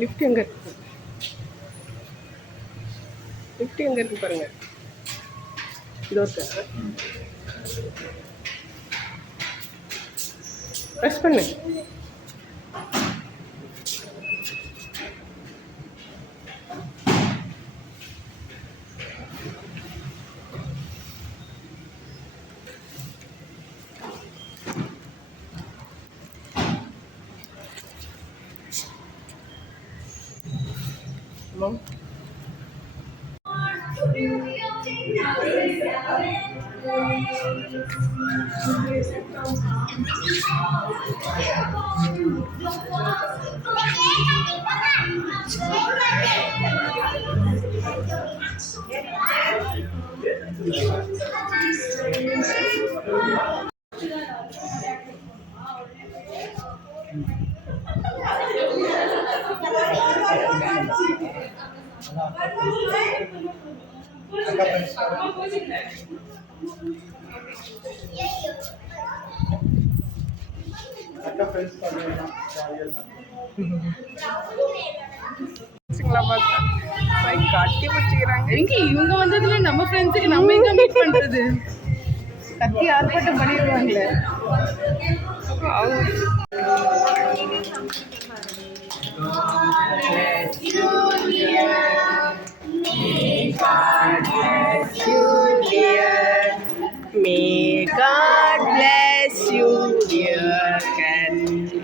லிஃப்ட் எங்கே இருக்கு? லிஃப்ட் எங்கே இருக்கு பாருங்க. இதோ இருக்கு. ப்ரெஸ் பண்ணு. Mom. இவங்க வந்ததுல நம்ம ஃப்ரெண்ட்ஸுக்கு நம்ம எங்க மீட் பண்றது? கத்தி ஆர்ப்பாட்டம் பண்ணிடுவாங்களே. May God bless you, dear Candy.